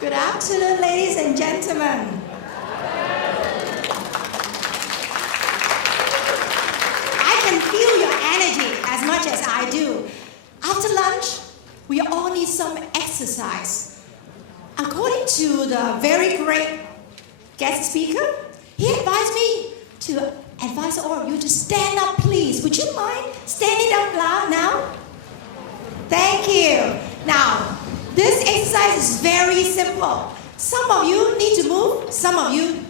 Good afternoon, ladies and gentlemen. I can feel your energy as much as I do. After lunch, we all need some exercise. According to the very great guest speaker, he advised me to advise all of you to stand up, please. Would you mind standing up loud now? Thank you. Now, this exercise is very simple. Some of you need to move, some of you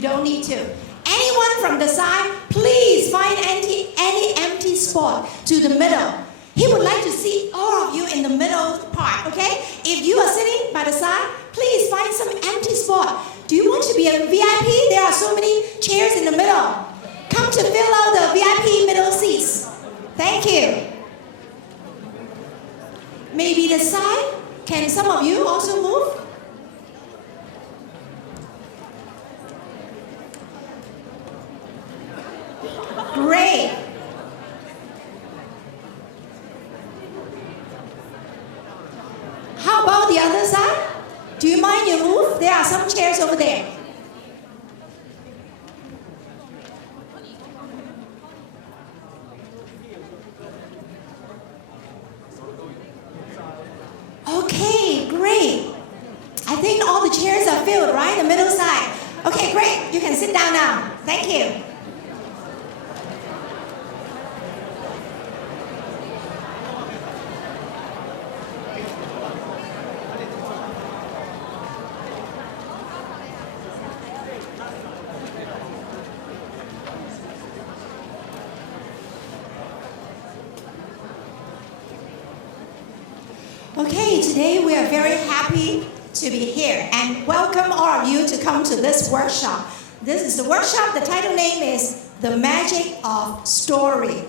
don't need to. Anyone from the side, please find any empty spot to the middle. He would like to see all of you in the middle part, okay? If you are sitting by the side, please find some empty spot. Do you want to be a VIP? There are so many chairs in the middle. Come to fill out the VIP middle seats. Thank you. Maybe the side. Can some of you also move? Great. How about the other side? Do you mind you move? There are some chairs over there. Okay, great. I think all the chairs are filled, right? The middle side. Okay, great. You can sit down now. Thank you. Okay, today we are very happy to be here and welcome all of you to come to this workshop. This is the workshop, the title name is The Magic of Story.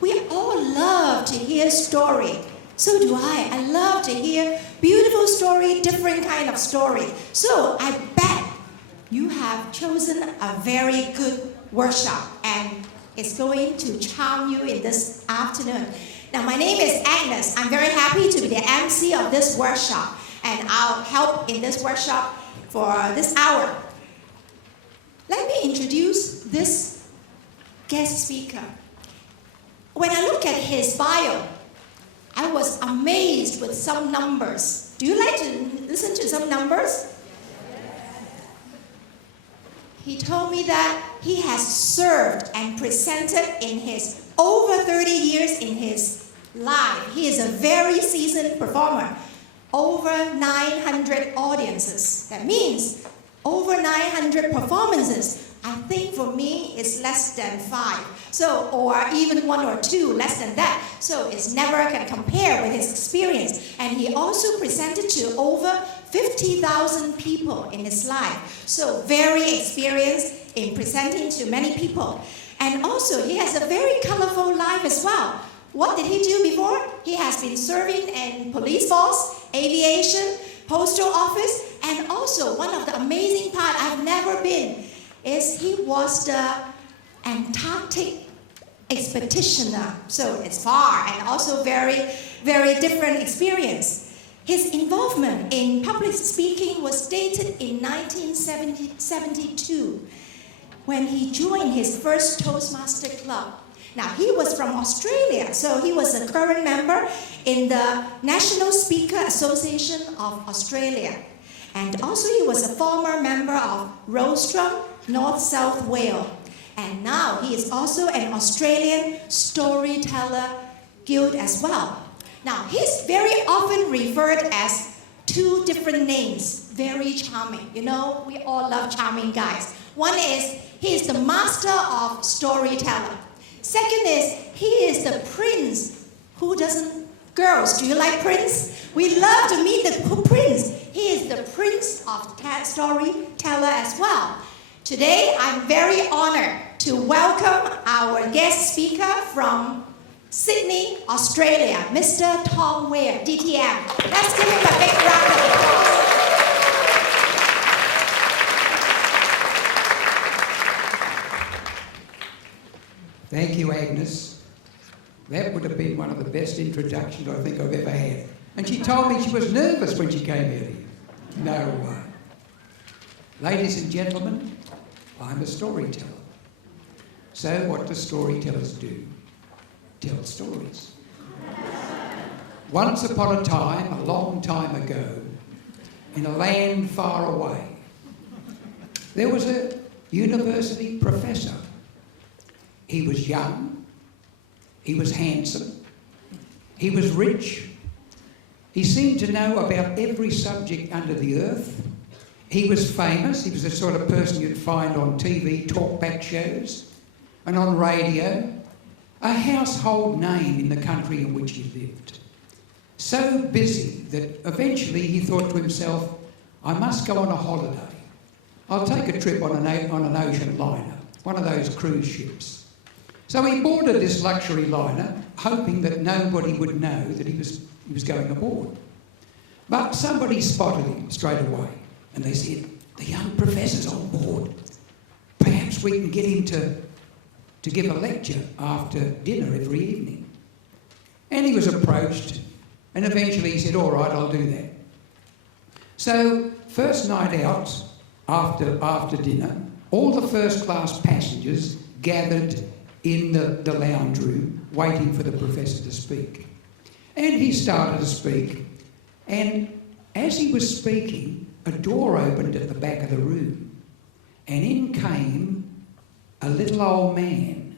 We all love to hear story. So do I. I love to hear beautiful story, different kind of story. So I bet you have chosen a very good workshop and it's going to charm you in this afternoon. Now, my name is Agnes. I'm very happy to be the MC of this workshop, and I'll help in this workshop for this hour. Let me introduce this guest speaker. When I look at his bio, I was amazed with some numbers. Do you like to listen to some numbers? He told me that he has served and presented in his over 30 years in his life. He is a very seasoned performer. Over 900 audiences. That means over 900 performances. I think for me it's less than 5. So, or even 1 or 2, less than that. So it's never can compare with his experience. And he also presented to over 50,000 people in his life. So very experienced in presenting to many people. And also, he has a very colorful life as well. What did he do before? He has been serving in police force, aviation, postal office, and also one of the amazing part I've never been is he was the Antarctic expeditioner. So it's far and also very, very different experience. His involvement in public speaking was dated in 1972. When he joined his first Toastmasters club. Now, he was from Australia, so he was a current member in the National Speaker Association of Australia. And also, he was a former member of Rostrum, North South Wales. And now, he is also an Australian Storyteller Guild as well. Now, he's very often referred as 2 different names, very charming. You know, we all love charming guys. One is, he is the master of storyteller. Second is, he is the prince. Who doesn't? Girls, do you like prince? We love to meet the prince. He is the prince of storyteller as well. Today, I'm very honored to welcome our guest speaker from Sydney, Australia, Mr. Tom Ware, DTM. Let's give him a big round of applause. Thank you, Agnes. That would have been one of the best introductions I think I've ever had. And she told me she was nervous when she came here. No way. Ladies and gentlemen, I'm a storyteller. So what do storytellers do? Tell stories. Once upon a time, a long time ago, in a land far away, there was a university professor. He was young, he was handsome, he was rich, he seemed to know about every subject under the earth. He was famous, he was the sort of person you'd find on TV talkback shows and on radio, a household name in the country in which he lived. So busy that eventually he thought to himself, I must go on a holiday. I'll take a trip on an ocean liner, one of those cruise ships. So he boarded this luxury liner, hoping that nobody would know that he was going aboard. But somebody spotted him straight away, and they said, the young professor's on board. Perhaps we can get him to give a lecture after dinner every evening. And he was approached, and eventually he said, all right, I'll do that. So, first night out, after dinner, all the first-class passengers gathered in the lounge room, waiting for the professor to speak. And he started to speak, and as he was speaking, a door opened at the back of the room, and in came a little old man.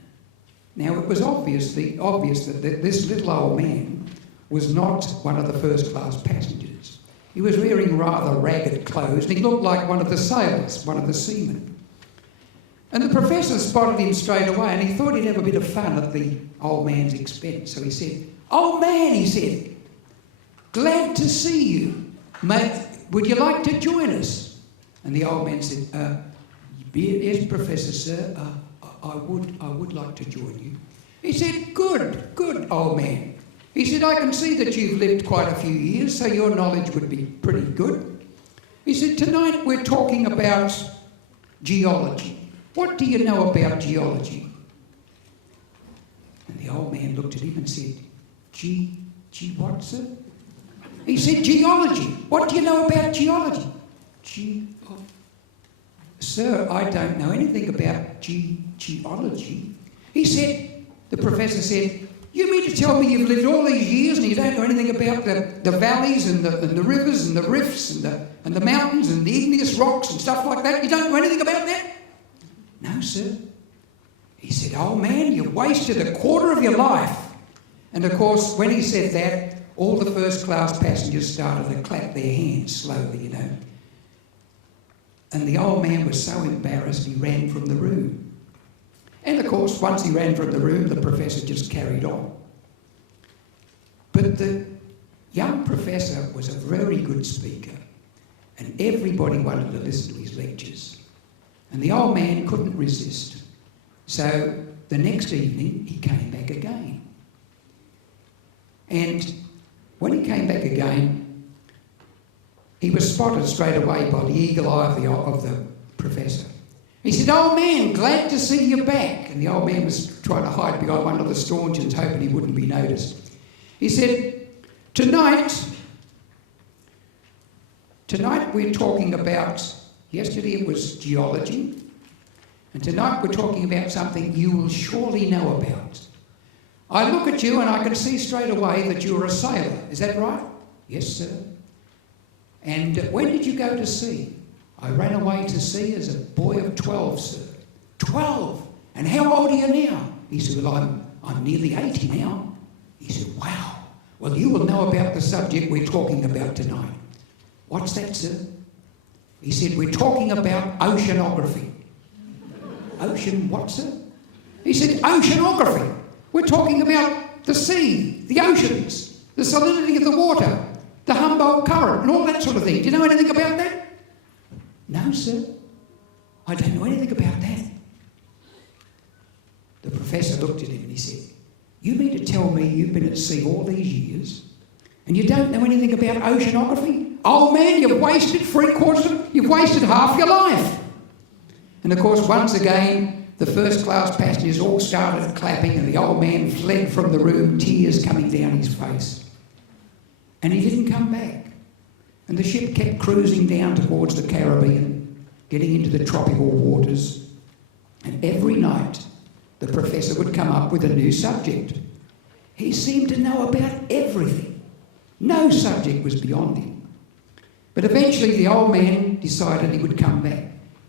Now, it was obvious that this little old man was not one of the first-class passengers. He was wearing rather ragged clothes, and he looked like one of the sailors, one of the seamen. And the professor spotted him straight away, and he thought he'd have a bit of fun at the old man's expense. So he said, old man, he said, glad to see you. Mate, would you like to join us? And the old man said, yes, Professor, sir, I would like to join you. He said, good, old man. He said, I can see that you've lived quite a few years, so your knowledge would be pretty good. He said, tonight we're talking about geology. What do you know about geology? And the old man looked at him and said, what, sir? He said, geology. What do you know about geology? Sir, I don't know anything about geology. He said, the professor said, you mean to tell me you've lived all these years and you don't know anything about the valleys and the rivers and the rifts and the mountains and the igneous rocks and stuff like that? You don't know anything about that? No, sir. He said, oh man, you've wasted a quarter of your life. And of course, when he said that, all the first-class passengers started to clap their hands slowly, you know. And the old man was so embarrassed he ran from the room. And of course, once he ran from the room, the professor just carried on. But the young professor was a very good speaker, and everybody wanted to listen to his lectures. And the old man couldn't resist. So the next evening, he came back again. And when he came back again, he was spotted straight away by the eagle eye of the professor. He said, old man, glad to see you back. And the old man was trying to hide behind one of the stanchions, hoping he wouldn't be noticed. He said, tonight we're talking about, yesterday it was geology, and tonight we're talking about something you will surely know about. I look at you and I can see straight away that you're a sailor. Is that right? Yes, sir. And when did you go to sea? I ran away to sea as a boy of 12, sir. 12? And how old are you now? He said, well, I'm nearly 80 now. He said, wow. Well, you will know about the subject we're talking about tonight. What's that, sir? He said, we're talking about oceanography. Ocean what, sir? He said, oceanography. We're talking about the sea, the oceans, the salinity of the water, the Humboldt current, and all that sort of thing. Do you know anything about that? No, sir. I don't know anything about that. The professor looked at him and he said, you mean to tell me you've been at sea all these years and you don't know anything about oceanography? Old man, you've wasted you've wasted half your life. And of course, once again, the first-class passengers all started clapping and the old man fled from the room, tears coming down his face. And he didn't come back. And the ship kept cruising down towards the Caribbean, getting into the tropical waters. And every night, the professor would come up with a new subject. He seemed to know about everything. No subject was beyond him. But eventually the old man decided he would come back.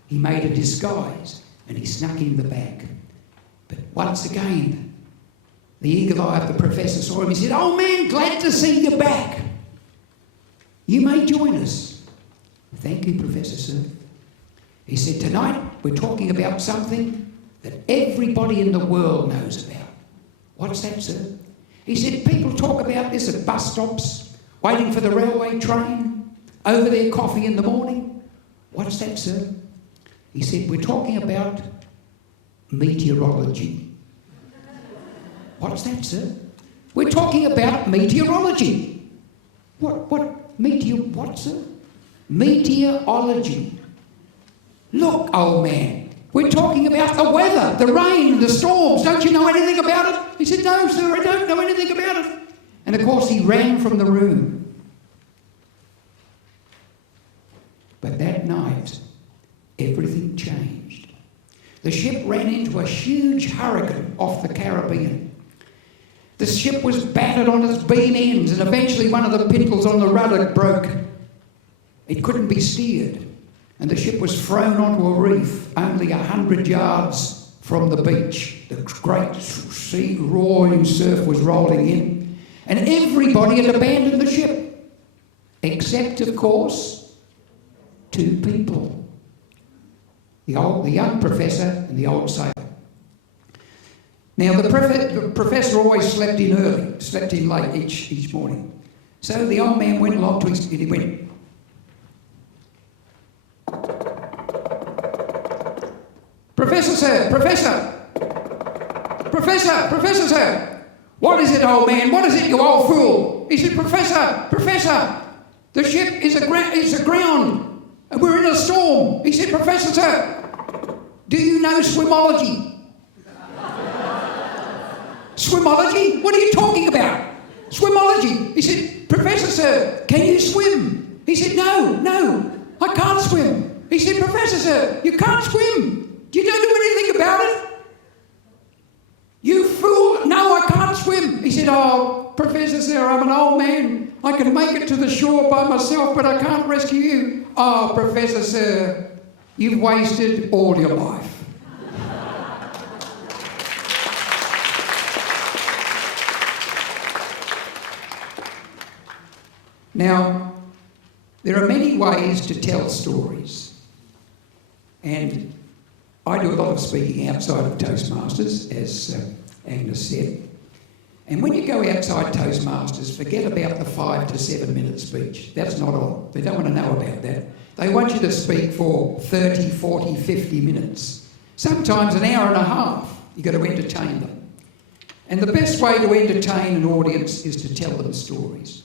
He made a disguise and he snuck in the back. But once again, the eagle eye of the professor saw him. He said, "Old man, glad to see you back. You may join us." "Thank you, Professor, sir." He said, "Tonight we're talking about something that everybody in the world knows about." "What's that, sir?" He said, "People talk about this at bus stops, waiting for the railway train, over their coffee in the morning." "What's that, sir?" He said, "We're talking about meteorology." "What's that, sir?" "We're talking about meteorology." What, sir?" "Meteorology." "Look, old man, we're talking about the weather, the rain, the storms. Don't you know anything about it?" He said, "No, sir, I don't know anything about it." And of course he ran from the room. But that night, everything changed. The ship ran into a huge hurricane off the Caribbean. The ship was battered on its beam ends, and eventually one of the pintles on the rudder broke. It couldn't be steered, and the ship was thrown onto a reef only 100 yards from the beach. The great sea roaring surf was rolling in, and everybody had abandoned the ship, except, of course, 2 people. The young professor and the old sailor. Now, the professor always slept in late each morning. So the old man went along to his... He went... "Professor, sir! Professor! Professor, sir! What is it, old man? What is it, you old fool?" He said, Professor! The ship is aground, and we're in a storm." He said, "Professor, sir, do you know swimology?" "Swimology? What are you talking about? Swimology?" He said, "Professor, sir, can you swim?" He said, No, I can't swim." He said, "Professor, sir, you can't swim. You don't know anything about it." "You fool, no, I can't swim." He said, "Oh, Professor, sir, I'm an old man. I can make it to the shore by myself, but I can't rescue you." "Oh, Professor, sir, you've wasted all your life." Now, there are many ways to tell stories, and I do a lot of speaking outside of Toastmasters, as Agnes said. And when you go outside Toastmasters, forget about the 5 to 7 minute speech. That's not all. They don't want to know about that. They want you to speak for 30, 40, 50 minutes. Sometimes an hour and a half. You've got to entertain them. And the best way to entertain an audience is to tell them stories.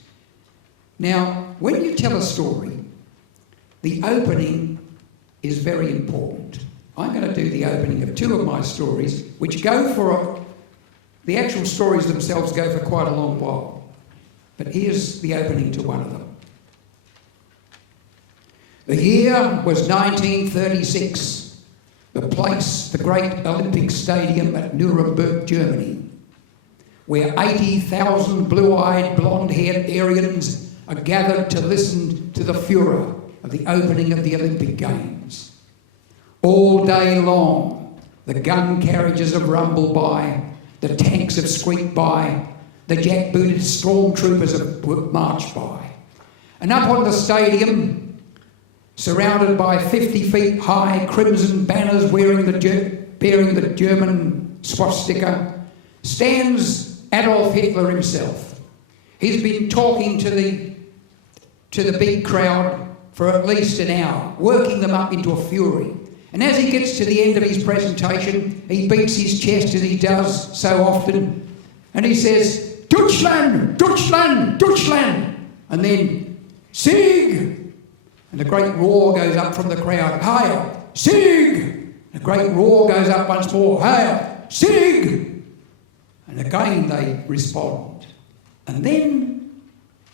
Now, when you tell a story, the opening is very important. I'm going to do the opening of 2 of my stories, which go for... The actual stories themselves go for quite a long while. But here's the opening to one of them. The year was 1936. The place, the great Olympic Stadium at Nuremberg, Germany, where 80,000 blue-eyed, blonde-haired Aryans are gathered to listen to the furor of the opening of the Olympic Games. All day long, the gun carriages have rumbled by, the tanks have squeaked by, the jack-booted stormtroopers have marched by. And up on the stadium, surrounded by 50 feet high crimson banners bearing the German swastika, stands Adolf Hitler himself. He's been talking to the big crowd for at least an hour, working them up into a fury. And as he gets to the end of his presentation, he beats his chest, as he does so often, and he says, "Deutschland, Deutschland, Deutschland!" And then, "Sieg!" And a great roar goes up from the crowd, "Heil! Sieg!" And a great roar goes up once more, "Heil! Sieg!" And again they respond. And then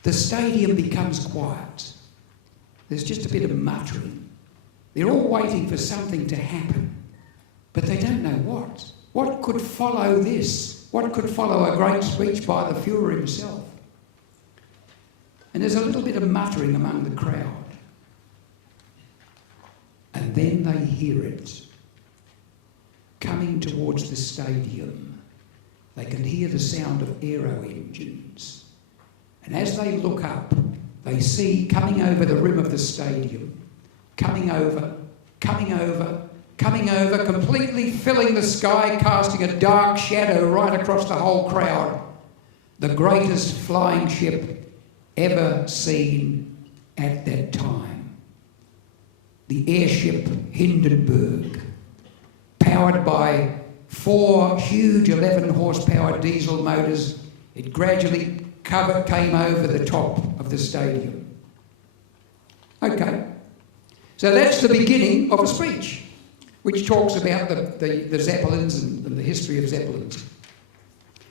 the stadium becomes quiet. there's just a bit of muttering. They're all waiting for something to happen, but they don't know what. What could follow this? What could follow a great speech by the Führer himself? And there's a little bit of muttering among the crowd. And then they hear it coming towards the stadium. They can hear the sound of aero engines. And as they look up, they see coming over the rim of the stadium, coming over, completely filling the sky, casting a dark shadow right across the whole crowd, the greatest flying ship ever seen at that time. The airship Hindenburg, powered by 4 huge 11 horsepower diesel motors, it gradually came over the top of the stadium. Okay, so that's the beginning of a speech, which talks about the Zeppelins and the history of Zeppelins.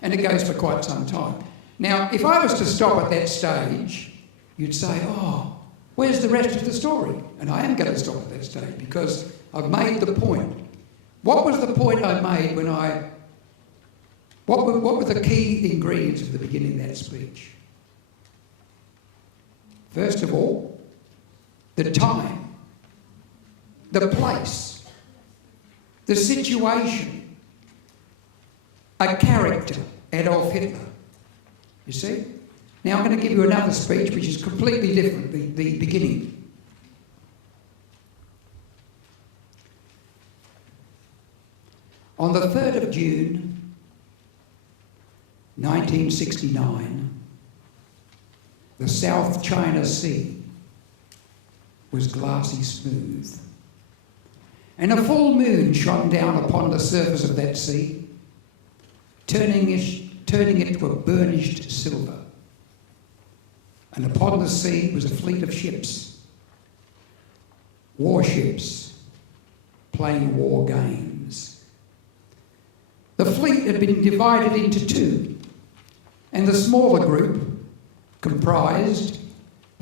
And it goes for quite some time. Now, if I was to stop at that stage, you'd say, oh, where's the rest of the story? And I am going to stop at that stage because I've made the point. What was the point I made when what were the key ingredients of the beginning of that speech? First of all, the time, the place, the situation, a character, Adolf Hitler. You see? Now I'm going to give you another speech which is completely different, the beginning. On the 3rd of June, 1969, the South China Sea was glassy smooth, and a full moon shone down upon the surface of that sea, turning it to a burnished silver. And upon the sea was a fleet of ships, warships, playing war games. The fleet had been divided into 2, and the smaller group comprised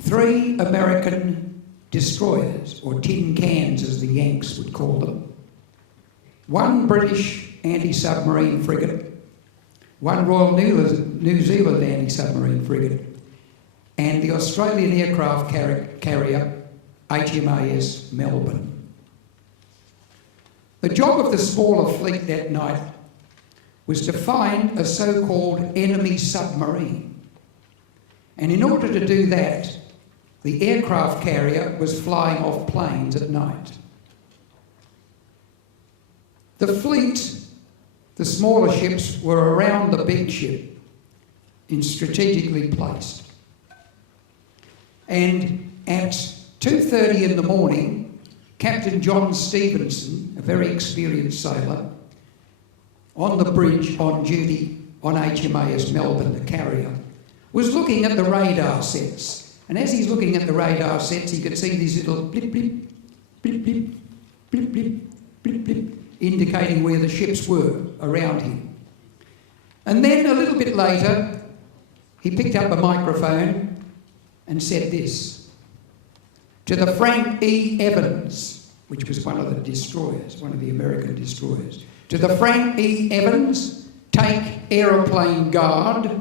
3 American destroyers, or tin cans as the Yanks would call them, 1 British anti-submarine frigate, 1 Royal New Zealand anti-submarine frigate, and the Australian aircraft carrier HMAS Melbourne. The job of the smaller fleet that night was to find a so-called enemy submarine. And in order to do that, the aircraft carrier was flying off planes at night. The fleet, the smaller ships, were around the big ship and strategically placed. And at 2:30 in the morning, Captain John Stevenson, a very experienced sailor, on the bridge on duty on HMAS Melbourne, the carrier, was looking at the radar sets. And as he's looking at the radar sets, he could see these little blip, blip, blip, blip, blip, blip, blip, blip, indicating where the ships were around him. And then a little bit later, he picked up a microphone and said this: to the Frank E. Evans, which was one of the destroyers, one of the American destroyers, to the Frank E. Evans, take aeroplane guard,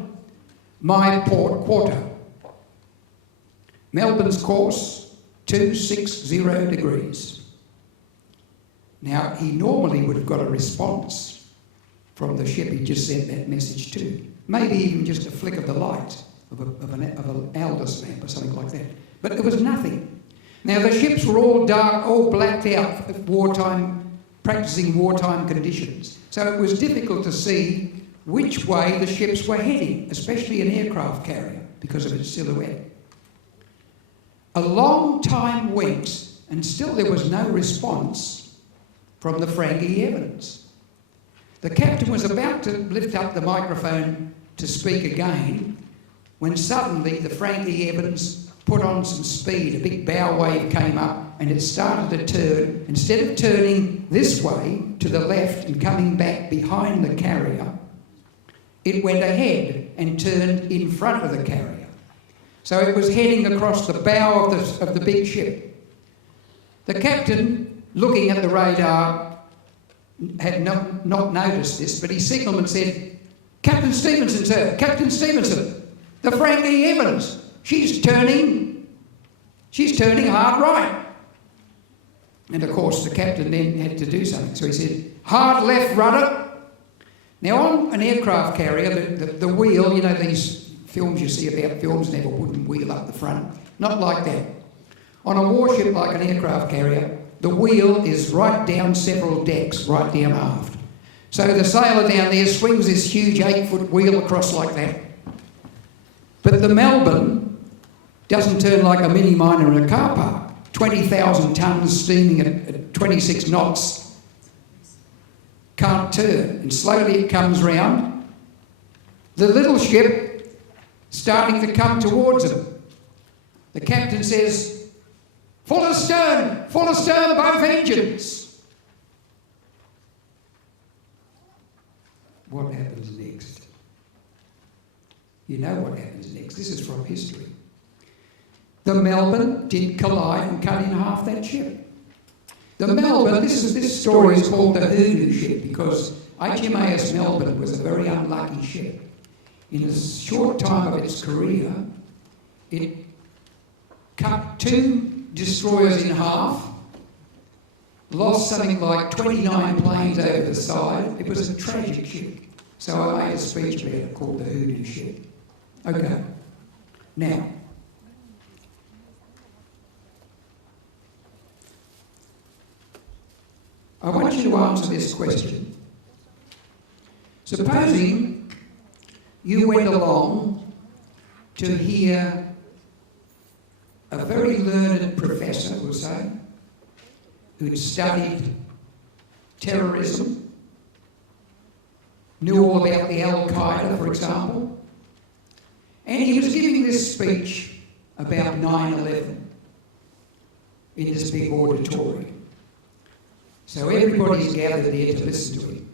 my port quarter. Melbourne's course, 260 degrees. Now, he normally would have got a response from the ship he just sent that message to. Maybe even just a flick of the light of an Aldous lamp or something like that. But there was nothing. Now, the ships were all dark, all blacked out at wartime, practicing wartime conditions. So it was difficult to see which way the ships were heading, especially an aircraft carrier, because of its silhouette. A long time went, and still there was no response from the Frank E. Evans. The captain was about to lift up the microphone to speak again, when suddenly the Frank E. Evans put on some speed. A big bow wave came up and it started to turn. Instead of turning this way to the left and coming back behind the carrier, it went ahead and turned in front of the carrier. So it was heading across the bow of the big ship. The captain, looking at the radar, had not noticed this, but he signalled and said, "Captain Stevenson, sir, Captain Stevenson, the Frankie Evans, she's turning hard right." And of course the captain then had to do something, so he said, "Hard left rudder." Now on an aircraft carrier, the wheel, you know these films you see about films and have a wooden wheel up the front, not like that. On a warship like an aircraft carrier, the wheel is right down several decks, right down aft. So the sailor down there swings this huge 8-foot wheel across like that. But the Melbourne doesn't turn like a mini miner in a car park. 20,000 tonnes steaming at 26 knots. Can't turn. And slowly it comes round. The little ship starting to come towards them. The captain says, full astern, both engines." What happens next? You know what happens next. This is from history. The Melbourne did collide and cut in half that ship. The Melbourne, this story is called the Hoodoo ship because HMAS Melbourne was a very unlucky ship. In a short time of its career, it cut 2 destroyers in half, lost something like 29 planes over the side. It was a tragic ship. So I made a speech about it called the Hoodoo ship. Okay. Now, I want you to answer this question. Supposing you went along to hear a very learned professor, we'll say, who'd studied terrorism, knew all about the Al-Qaeda, for example, and he was giving this speech about 9/11 in this big auditorium. So everybody's gathered there to listen to him.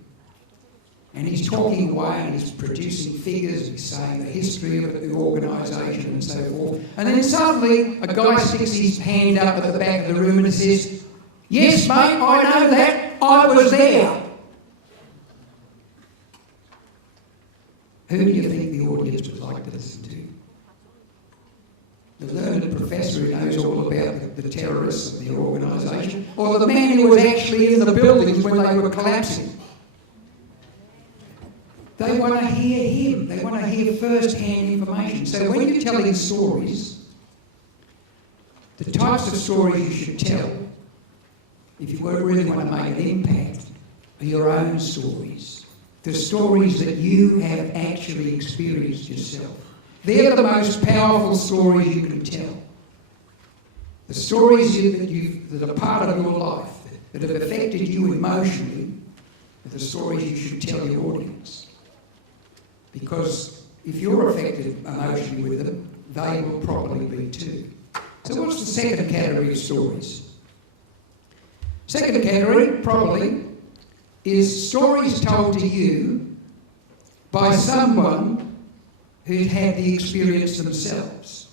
And he's talking away and he's producing figures, he's saying the history of the organisation and so forth. And then suddenly a guy sticks his hand up at the back of the room and says, "Yes, mate, I know that. I was there." Who do you think the audience would like to listen to? The learned professor who knows all about the terrorists and their organisation, or the man who was actually in the buildings when they were collapsing? They want to hear him. They want to hear first-hand information. So when you're telling stories, the types of stories you should tell, if you really want to make an impact, are your own stories. The stories that you have actually experienced yourself. They're the most powerful stories you can tell. The stories that are part of your life, that have affected you emotionally, are the stories you should tell your audience. Because if you're affected emotionally with them, they will probably be too. So what's the second category of stories? Second category, probably, is stories told to you by someone who'd had the experience themselves.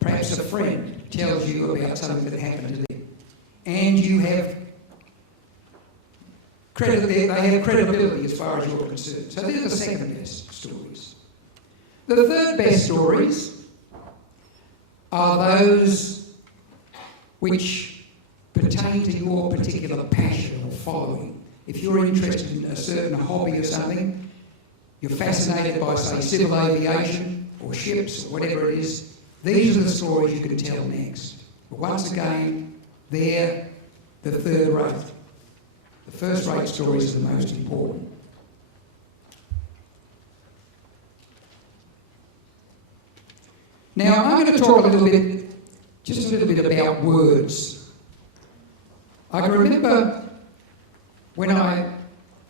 Perhaps a friend tells you about something that happened to them. And you have they have credibility as far as you're concerned. So they're the second best stories. The third best stories are those which pertain to your particular passion or following. If you're interested in a certain hobby or something, you're fascinated by, say, civil aviation or ships or whatever it is, these are the stories you can tell next. But once again, they're the third rate. The first-rate stories are the most important. Now, I'm going to talk just a little bit about words. I can remember when I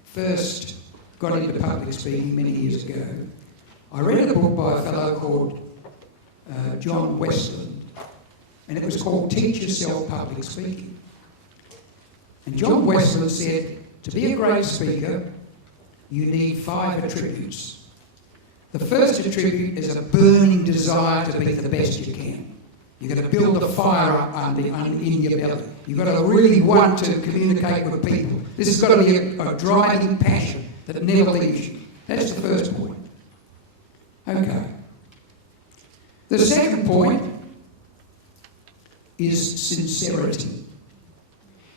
first got into public speaking many years ago, I read a book by a fellow called John Westland, and it was called Teach Yourself Public Speaking. And John Westland said, to be a great speaker, you need 5 attributes. The first attribute is a burning desire to be the best you can. You've got to build a fire up in your belly. You've got to really want to communicate with people. This has got to be a driving passion that never leaves you. That's the first point. Okay. The second point is sincerity.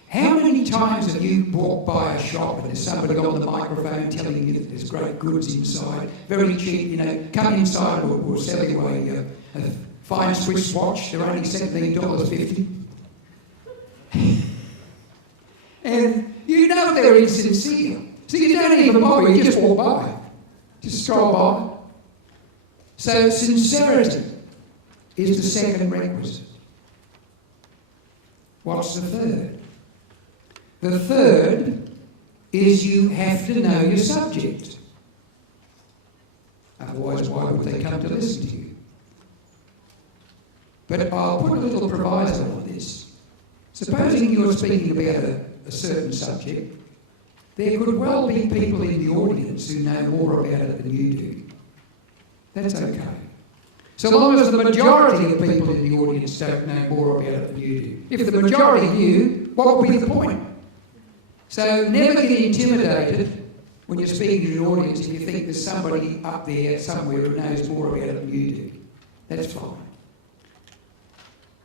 How many times have you walked by a shop and there's somebody on the microphone telling you that there's great goods inside, very cheap, come inside, we'll sell you a fine Swiss watch, they're only $17.50. And you know they're insincere. So you don't even bother, you just walk by. Just stroll by. So sincerity is the second requisite. What's the third? The third is you have to know your subject. Otherwise, why would they come to listen to you? But I'll put a little proviso on this. Supposing you're speaking about a certain subject, there could well be people in the audience who know more about it than you do. That's okay. So long as the majority of people in the audience don't know more about it than you do. If the majority knew, what would be the point? So never get intimidated when you're speaking to an audience if you think there's somebody up there somewhere who knows more about it than you do. That's fine.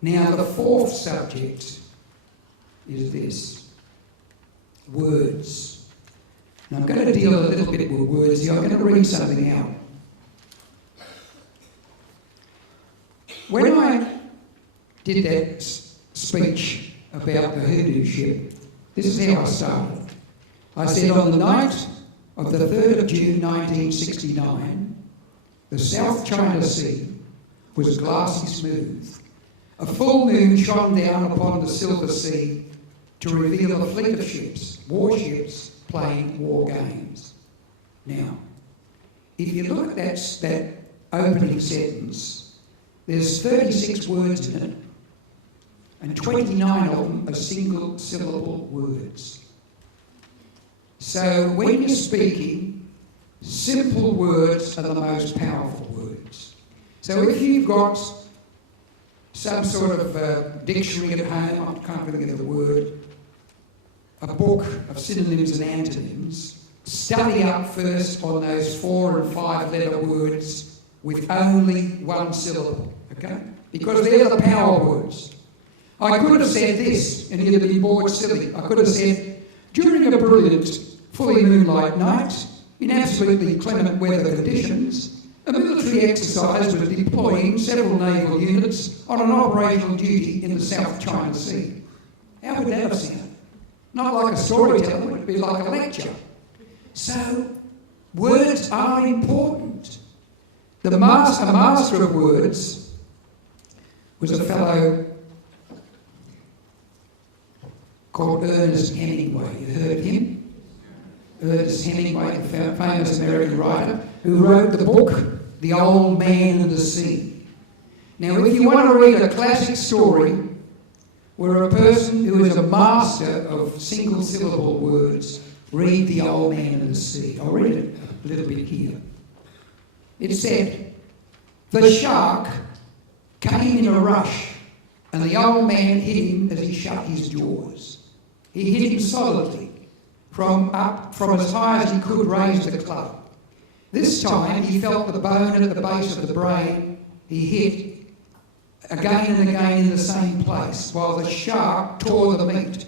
Now the fourth subject is this. Words. And I'm going to deal a little bit with words here. I'm going to read something out. When I did that speech about the hoodoo ship, this is how I started. I said, on the night of the 3rd of June 1969, the South China Sea was glassy smooth. A full moon shone down upon the silver sea to reveal a fleet of ships, warships, playing war games. Now, if you look at that opening sentence, there's 36 words in it, and 29 of them are single syllable words. So when you're speaking, simple words are the most powerful words. So if you've got some sort of dictionary at home, I can't think of the word, a book of synonyms and antonyms, study up first on those 4 and 5 letter words with only one syllable, okay? Because they're the power words. I could have said this, and you'd be bored silly. I could have said, during a brilliant, fully moonlight night, in absolutely clement weather conditions, a military exercise was deploying several naval units on an operational duty in the South China Sea. How would that have sounded? Not like a storyteller, it would be like a lecture. So, words are important. A master of words was a fellow called Ernest Hemingway. You heard of him? Ernest Hemingway, the famous American writer, who wrote the book, The Old Man and the Sea. Now, if you want to read a classic story where a person who is a master of single-syllable words, read The Old Man and the Sea. I'll read it a little bit here. It said, the shark came in a rush, and the old man hit him as he shut his jaws. He hit him solidly from as high as he could raise the club. This time he felt the bone at the base of the brain. He hit again and again in the same place, while the shark tore the meat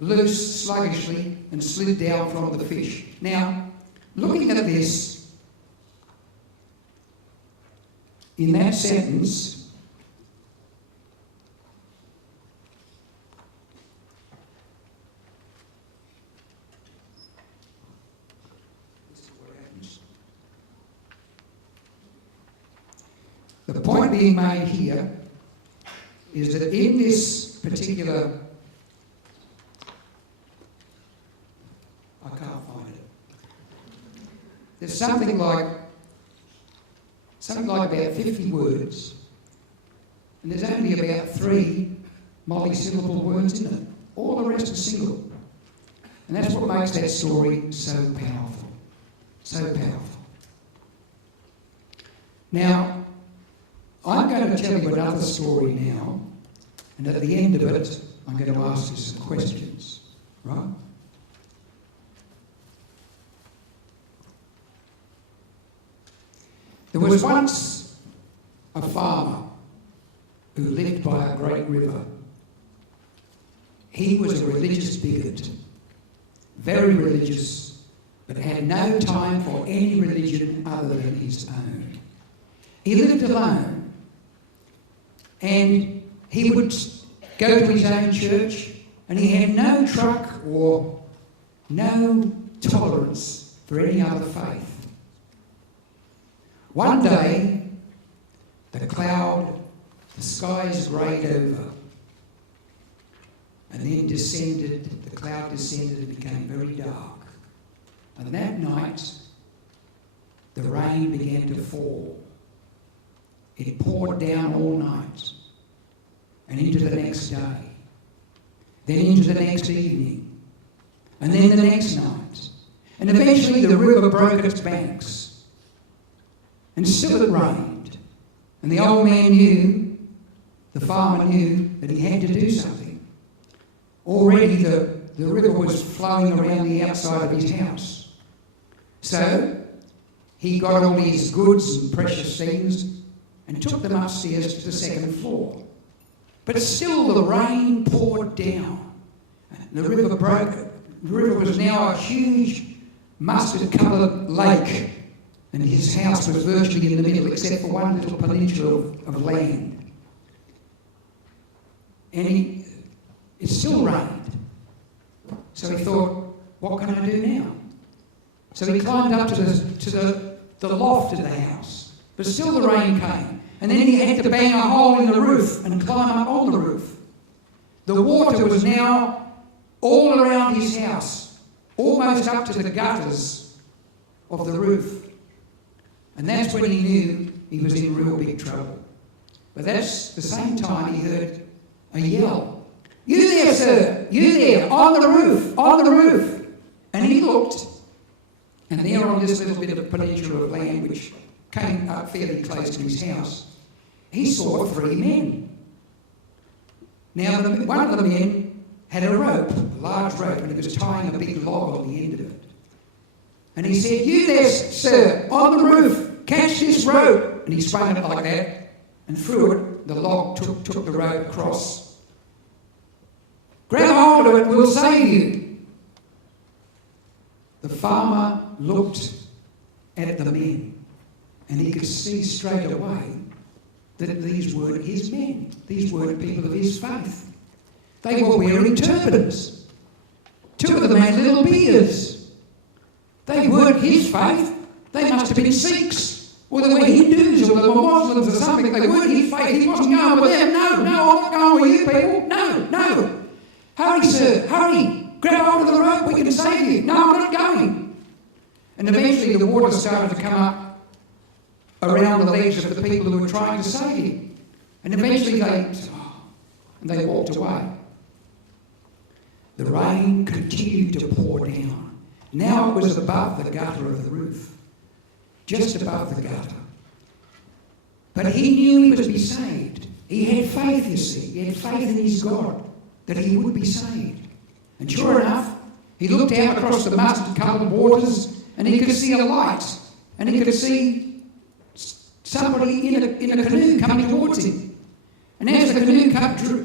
loose sluggishly and slid down from the fish. Now, looking at this, in that sentence, the point being made here is that in this particular, I can't find it, there's something like about 50 words, and there's only about 3 multi-syllable words in it. All the rest are single. And that's what makes that story so powerful. So powerful. Now, I'm going to tell you another story now, and at the end of it, I'm going to ask you some questions, right? There was once a farmer who lived by a great river. He was a religious bigot, very religious, but had no time for any religion other than his own. He lived alone, and he would go to his own church, and he had no truck or no tolerance for any other faith. One day, the skies greyed over, and then the cloud descended and became very dark. And that night, the rain began to fall. It poured down all night, and into the next day, then into the next evening, and then the next night. And eventually the river broke its banks. And still it rained. And the old man knew, the farmer knew, that he had to do something. Already the river was flowing around the outside of his house. So he got all his goods and precious things and took them upstairs to the second floor. But still the rain poured down. The river broke. The river was now a huge mustard-coloured lake. And his house was virtually in the middle, except for one little peninsula of land. And it still rained. So he thought, what can I do now? So he climbed up to the loft of the house. But still the rain came. And then he had to bang a hole in the roof and climb up on the roof. The water was now all around his house, almost up to the gutters of the roof. And that's when he knew he was in real big trouble. But that's the same time he heard a yell. "You there, sir! You there! On the roof! On the roof!" And he looked, and there on this little bit of peninsula of land, which came up fairly close to his house, he saw 3 men. Now, one of the men had a rope, a large rope, and he was tying a big log on the end of it. And he said, "You there, sir, on the roof, catch this rope." And he spun it like that, and through it, the log took the rope across. "Grab hold of it, we'll save you." The farmer looked at the men, and he could see straight away that these weren't his men. These weren't people of his faith. They were wearing turbans. 2 of them had little beards. They weren't his faith. They must have been Sikhs, or they were Hindus, or they were Muslims or something. They weren't his faith. He wasn't going with them. No, I'm not going with you people. No. Hurry, sir, hurry. Grab hold of the rope, we can save you. No, I'm not going. And eventually the water started to come up around the legs of the people who were trying to save him. And eventually they walked away. The rain continued to pour down. Now it was above the gutter of the roof, just above the gutter. But he knew he would be saved. He had faith, you see. He had faith in his God, that he would be saved. And sure enough, he looked out across the mustard-coloured waters, and he could see a light, and he could see somebody in a canoe coming towards him. And as the canoe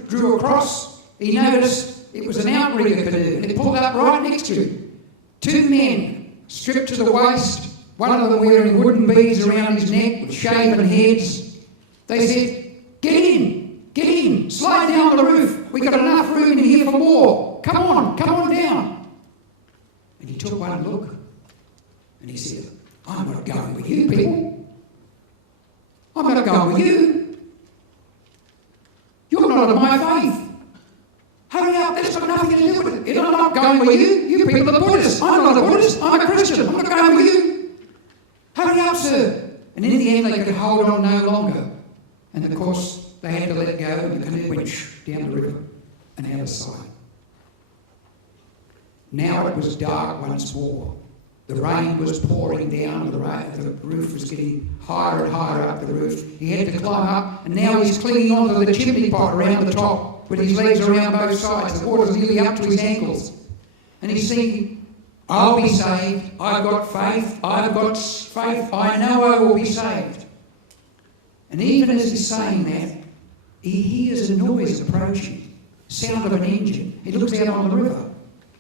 drew across, he noticed it was an outrigger canoe, and it pulled up right next to him. 2 men, stripped to the waist, one of them wearing wooden beads around his neck with shaven heads. They said, get in, slide down the roof. We've got enough room in here for more. Come on down." And he took one look, and he said, "I'm not going with you people. I'm not going with you. You're not of my faith. Hurry up, that's got nothing to do with it. I'm not going with you. You people are Buddhists. I'm not a Buddhist. I'm a Christian. I'm not going with you. Hurry up, sir." And in the end, they could hold on no longer. And of course, they had to let go, and the canoe went down the river and out of sight. Now it was dark once more. The rain was pouring down, the roof was getting higher and higher up the roof. He had to climb up, and now he's clinging onto the chimney pot around the top with his legs around both sides. The water's nearly up to his ankles. And he's thinking, I'll be saved. I've got faith. I've got faith. I know I will be saved. And even as he's saying that, he hears a noise approaching, sound of an engine. He looks out on the river,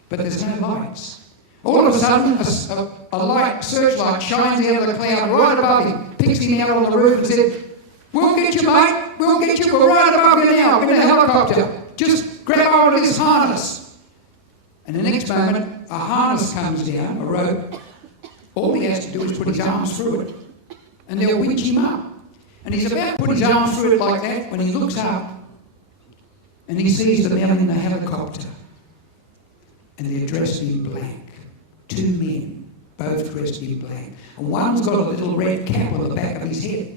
but there's no lights. All of a sudden, a searchlight shines out of the cloud right above him, picks him out on the roof and said, "We'll get you, mate. We'll get you. We're right above you now in a helicopter. Just grab hold of this harness." And the next moment, a harness comes down, a rope. All he has to do is put his arms through it, and they'll winch him up. And he's about to put his arms through it like that when he looks up and he sees the men in the helicopter, and they're dressed in black. 2 men, both dressed in black. And one's got a little red cap on the back of his head.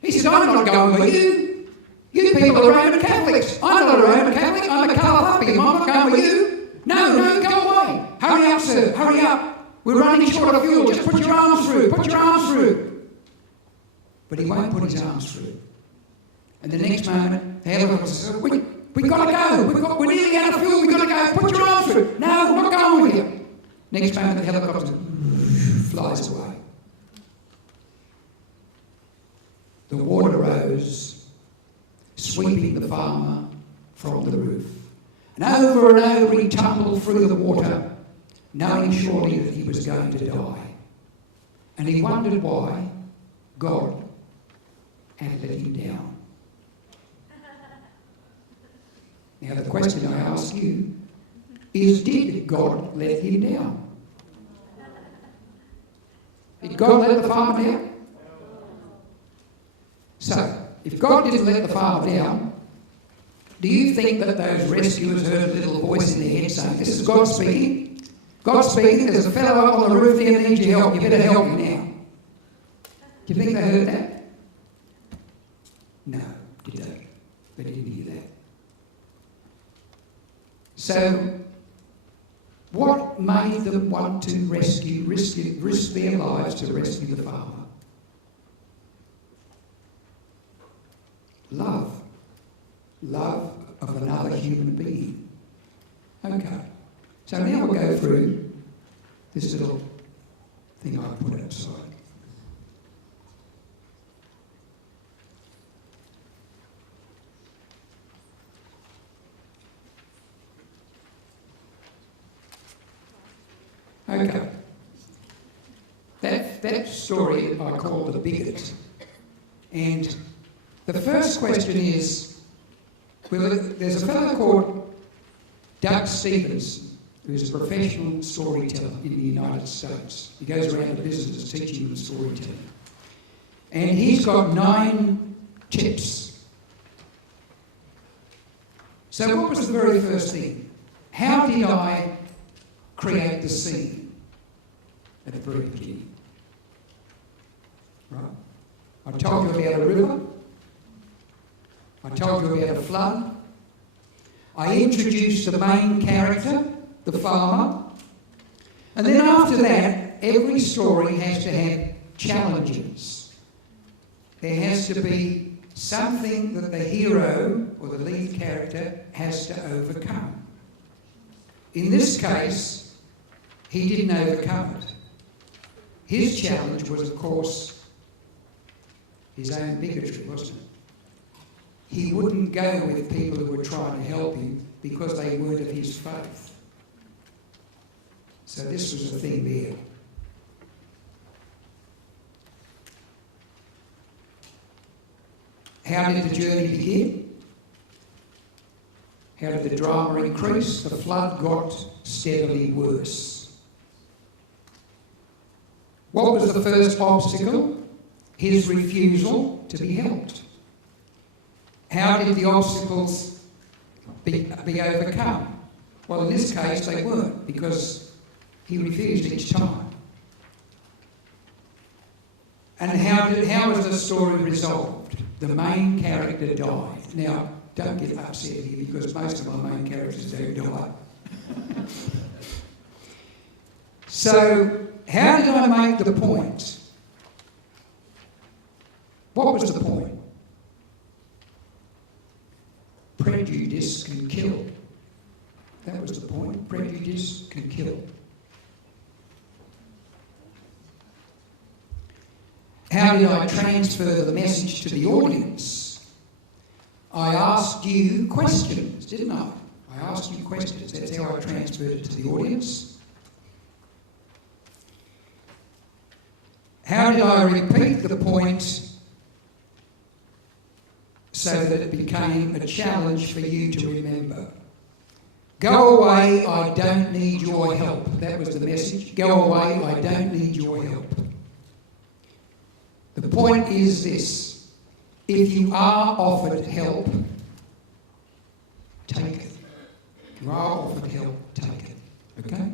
He says, "I'm not going with you. You people are Roman Catholics. I'm not a Roman Catholic. I'm a Caliphapian. I'm not going with you. No, go away. Hurry up, sir. Hurry up. We're running short of fuel. Just put your arms through. Put your arms through." But he won't put his arms through. And the next moment, the helicopter says, "We've got to go. We're nearly out of fuel. We've got to go. Put your arms through." "No, we're not going with you." Next moment, the helicopter flies away. The water rose, sweeping the farmer from the roof. And over he tumbled through the water, knowing surely that he was going to die. And he wondered why God had let him down. Now the question I ask you is, did God let him down? Did God let the farmer down? So, if God didn't let the farmer down, do you think that those rescuers heard a little voice in their head saying, "This is God speaking. God speaking, there's a fellow up on the roof there that needs your help. You better help him now." Do you think they heard that? No, did they? They didn't hear that. So, what made them want to risk their lives to rescue the farmer? Love. Love of another human being. Okay. So now we'll go through this little thing I put outside. Okay. That story I call The Bigot. And the first question is, well, there's a fellow called Doug Stevens, who's a professional storyteller in the United States. He goes around to businesses teaching them storytelling. And he's got 9 tips. So what was the very first thing? How did I create the scene at the very beginning? Right? I told you about a river. I told you about a flood. I introduced the main character, the farmer. And then after that, every story has to have challenges. There has to be something that the hero or the lead character has to overcome. In this case, he didn't overcome it. His challenge was, of course, his own bigotry, wasn't it? He wouldn't go with people who were trying to help him because they weren't of his faith. So this was the thing there. How did the journey begin? How did the drama increase? The flood got steadily worse. What was the first obstacle? His refusal to be helped. How did the obstacles be overcome? Well, in this case, they weren't, because he refused each time. And how was the story resolved? The main character died. Now, don't get upset here, because most of my main characters don't die. So, how did I make the point? What was the point? Prejudice can kill. That was the point. Prejudice can kill. How did I transfer the message to the audience? I asked you questions, didn't I? I asked you questions. That's how I transferred it to the audience. How did I repeat the point so that it became a challenge for you to remember? Go away, I don't need your help. That was the message. Go away, I don't need your help. The point is this: if you are offered help, take it. If you are offered help, take it. Okay?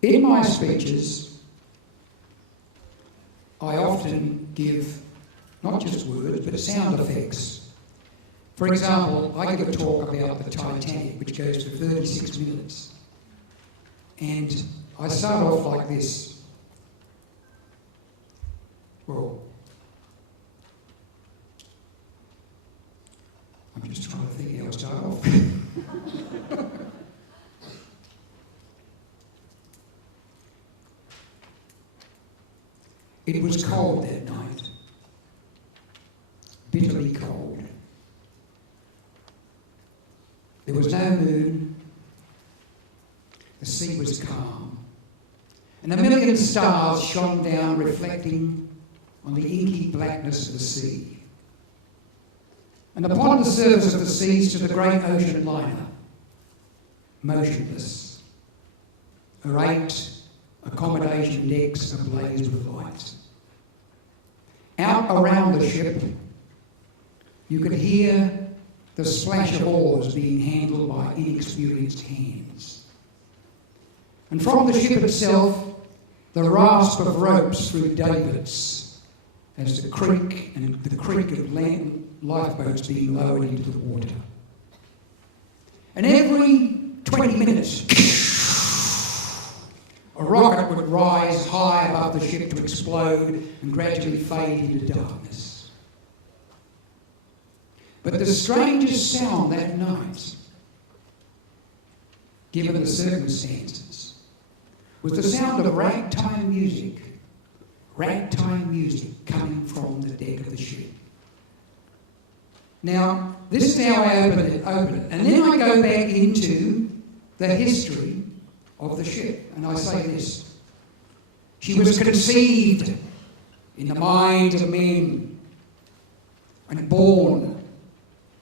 In my speeches, I often give not just words, but sound effects. For example, I give a talk about the Titanic, which goes for 36 minutes. And I start off like this. Well, I'm just trying to think how I start off. It was cold that night, bitterly cold. There was no moon, the sea was calm, and a million stars shone down, reflecting on the inky blackness of the sea. And upon the surface of the sea stood the great ocean liner, motionless, her 8 accommodation decks ablaze with light. Out around the ship, you could hear the splash of oars being handled by inexperienced hands. And from the ship itself, the rasp of ropes through davits as the creak of lifeboats being lowered into the water. And every 20 minutes, a rocket would rise high above the ship to explode and gradually fade into darkness. But the strangest sound that night, given the circumstances, was the sound of ragtime music coming from the deck of the ship. Now, this is how I open it. And then I go back into the history of the ship, and I say this: she was conceived in the minds of men and born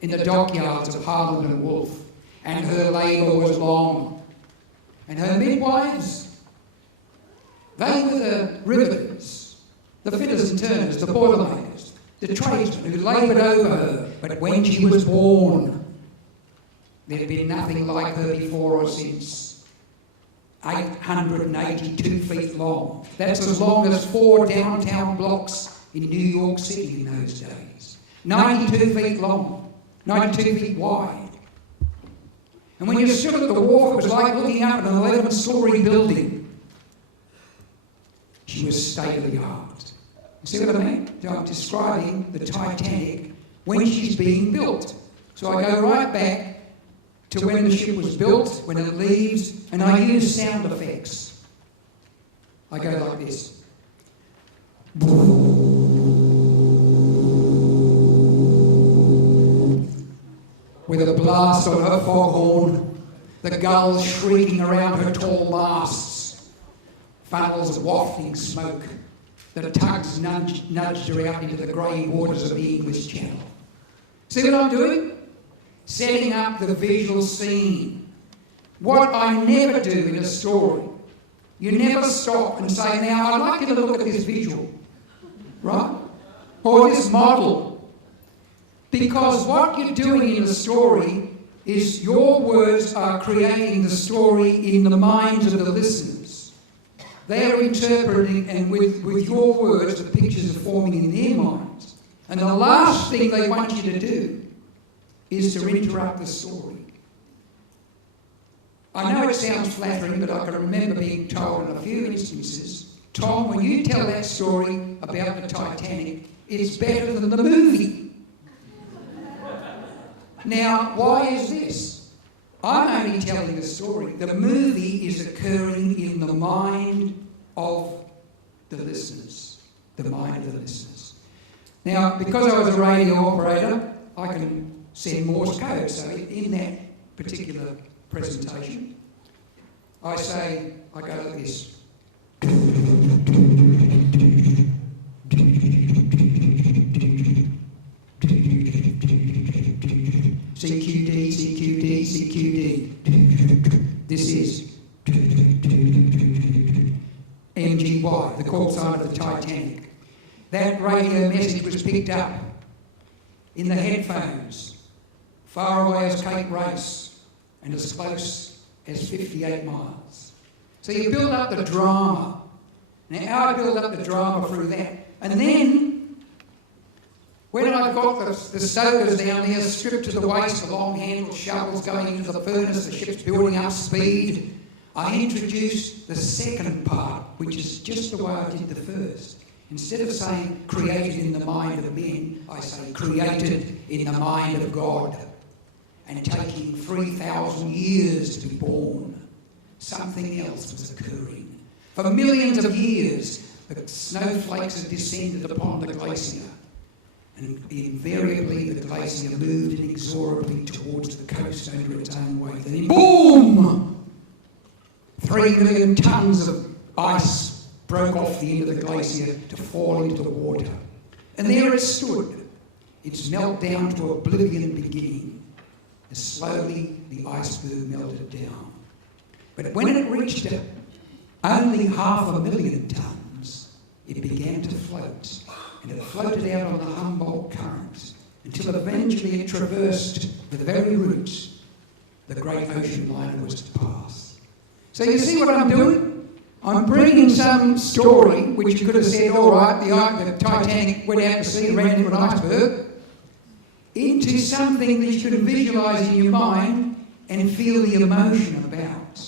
in the dockyards of Harland and Wolff, and her labour was long. And her midwives, they were the riveters, the fitters and turners, the boilermakers, the tradesmen who laboured over her. But when she was born, there had been nothing like her before or since. 882 feet long. That's as long as 4 downtown blocks in New York City in those days. 92 feet long, 92 feet wide. And when you stood at the wharf, it was like looking up at an 11-story building. She was state-of-the-art. See what I mean? So I'm describing the Titanic when she's being built. So I go right back to when the ship was built, when it leaves, and I use sound effects. I go like this. With a blast on her foghorn, the gulls shrieking around her tall masts, funnels wafting smoke, the tugs nudged her out into the grey waters of the English Channel. See what I'm doing? Setting up the visual scene. What I never do in a story, you never stop and say, now I'd like you to look at this visual, right? Or this model. Because what you're doing in the story is your words are creating the story in the minds of the listeners. They're interpreting, and with your words, the pictures are forming in their minds. And the last thing they want you to do is to interrupt the story. I know it sounds flattering, but I can remember being told in a few instances, Tom, when you tell that story about the Titanic, it's better than the movie. Now, why is this? I'm only telling the story. The movie is occurring in the mind of the listeners. The mind of the listeners. Now, because I was a radio operator, I can send Morse code. So in that particular presentation, I go like this. CQD, CQD, CQD. This is MGY, the call sign of the Titanic. That radio message was picked up in the headphones, far away as Cape Race and as close as 58 miles. So you build up the drama. Now I build up the drama through that. And then, when I've got the stokers down there stripped to the waist, the long-handled shovels going into the furnace, the ship's building up speed, I introduce the second part, which is just the way I did the first. Instead of saying created in the mind of men, I say created in the mind of God. And taking 3,000 years to be born, something else was occurring. For millions of years, the snowflakes had descended upon the glacier. And invariably the glacier moved inexorably towards the coast under its own weight. And then, boom! 3 million tons of ice broke off the end of the glacier to fall into the water. And there it stood, its meltdown to oblivion beginning, as slowly the iceberg melted down. But when it reached only 500,000 tons, it began to float. And it floated out on the Humboldt current until eventually it traversed the very routes the great ocean liner was to pass. So you see what I'm doing? I'm bringing some story, which you could have said, all right, the Titanic went out to sea and ran into an iceberg, into something that you can visualise in your mind and feel the emotion about.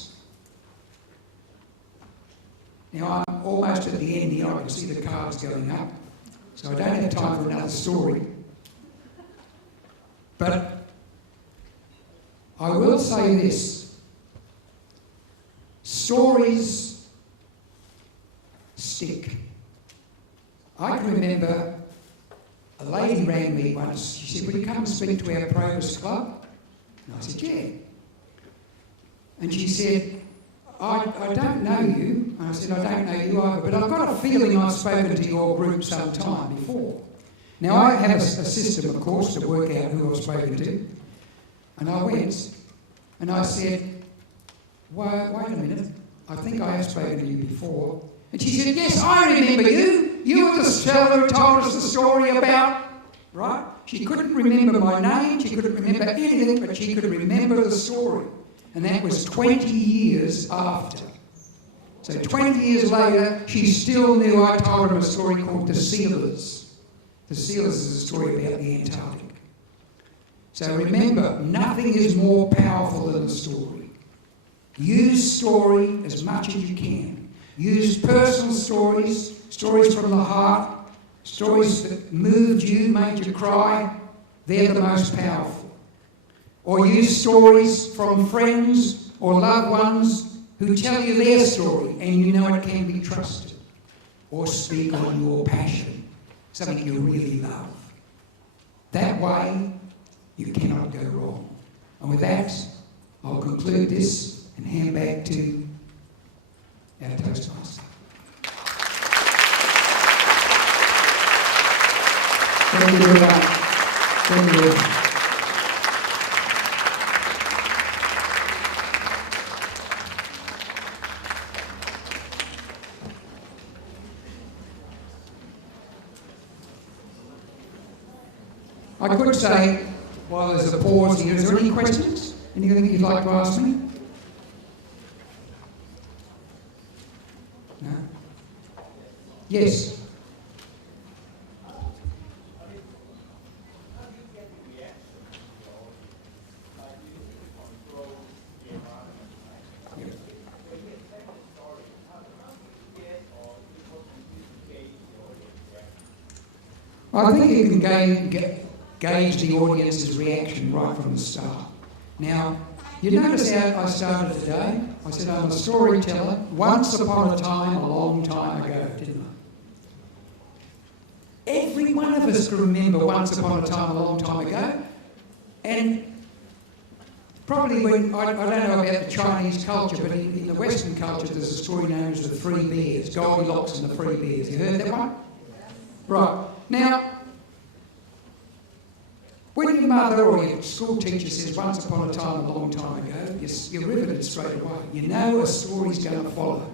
Now, I'm almost at the end here. I can see the cards going up. So I don't have time for another story. But I will say this. Stories stick. I can remember a lady rang me once. She said, will you come and speak to our Progress Club? And I said, yeah. And she said, I don't know you. And I said, I don't know you either, but I've got a feeling I've spoken to your group some time before. Now, I have a system, of course, to work out who I've spoken to. And I went, and I said, wait a minute, I think I have spoken to you before. And she said, yes, I remember you. You were the fellow who told us the story about, right? She couldn't remember my name, she couldn't remember anything, but she could remember the story. And that was 20 years after. So 20 years later, she still knew I told him a story called The Sealers. The Sealers is a story about the Antarctic. So remember, nothing is more powerful than a story. Use story as much as you can. Use personal stories, stories from the heart, stories that moved you, made you cry. They're the most powerful. Or use stories from friends or loved ones who tell you their story and you know it can be trusted. Or speak on your passion, something you really love. That way, you cannot go wrong. And with that, I'll conclude this and hand back to our Toastmaster. Thank you very much. Thank you very much. I could say, while there's a pause here, is there any questions? Anything you'd like to ask me? No? Yes. I think you can gauge the audience's reaction right from the start. Now, you notice how I started today? I said I'm a storyteller, once upon a time, a long time ago, didn't I? Every one of us can remember once upon a time, a long time ago. And probably when, I don't know about the Chinese culture, but in the Western culture there's a story known as the Three Bears, Goldilocks and the Three Bears. You heard that one? Right. Now, when your mother or your school teacher says once upon a time, a long time ago, you're riveted straight away. You know a story's going to follow.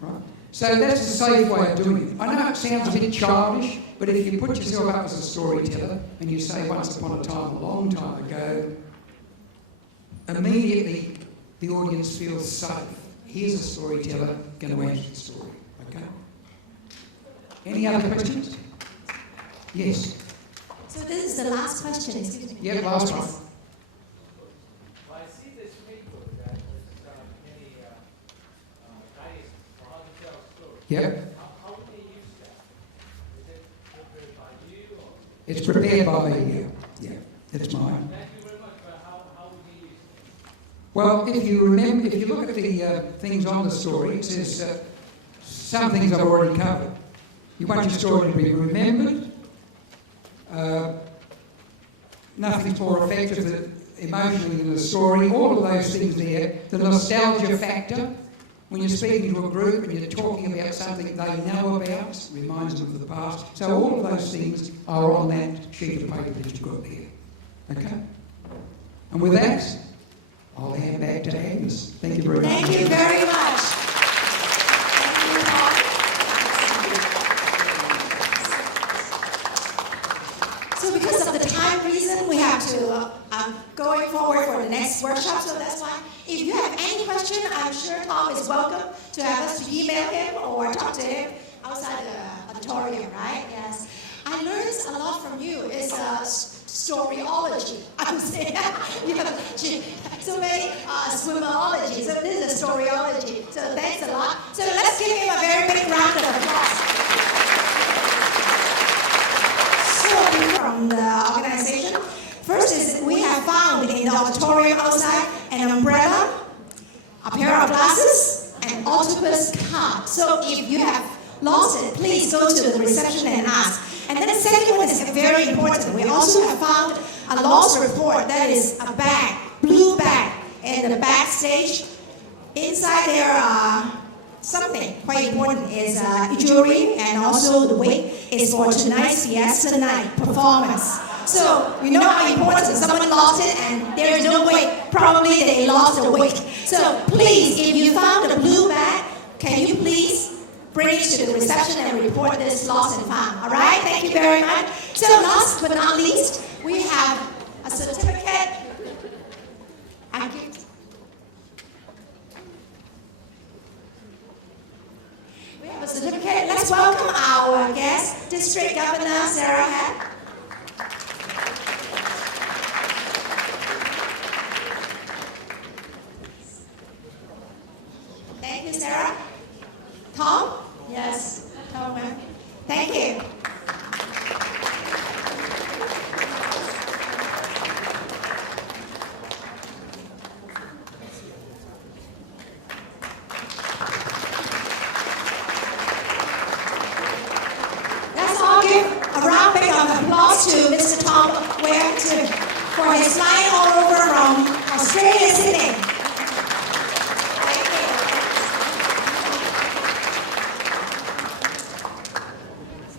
Right? So that's the safe way of doing it. I know it sounds a bit childish, but if you put yourself up as a storyteller and you say once upon a time, a long time ago, immediately the audience feels safe. Here's a storyteller going to answer the story. Okay? Any other questions? Yes. So this is the last question, excuse me. Yeah, last one. Well, I see this paper that was many guides for how to tell stories. Yeah. How would they use that? Is it prepared by you? Or? It's prepared by me, yeah. That's mine. Thank you very much, but how would they use it? Well, if you remember, if you look at the things on the story, it says some things I've already covered. You want your story to be remembered. Nothing's more effective emotionally than the story. All of those things there. The nostalgia factor. When you're speaking to a group and you're talking about something they know about, reminds them of the past. So all of those things are on that sheet of paper that you've got there. Okay? And with that, I'll hand back to Agnes. Thank you very much. Thank you very much. Thank you, Paul. So because of the time reason, we have to going forward for the next workshop. So that's why, if you have any question, I'm sure Tom is welcome to have us to email him or talk to him outside the auditorium, right? Yes. I learned a lot from you. It's storyology. I would say you have so many swimology. So this is a storyology. So thanks a lot. So let's give him a very big round of applause. So from the organization, first is we have found in the auditorium outside an umbrella, a pair of glasses, and octopus card. So if you have lost it, please go to the reception and ask. And then the second one is very important. We also have found a lost report. That is a bag, blue bag, in the backstage. Inside there something quite important is jewelry, and also the wig is for tonight's Fiesta Night performance. So you know how important someone lost it, and there is no way probably they lost the wig. So please, if you found a blue bag, can you please bring it to the reception and report this lost and found. All right? Thank you very much. So last but not least, we have a certificate. We have a certificate. Let's welcome our guest, District Governor Sarah Head. Thank you, Sarah. Tom? Yes, Tom, ma'am. Thank you. Let's all give a round big of applause to Mr. Tom Ware for his flying all over from Australia, Sydney.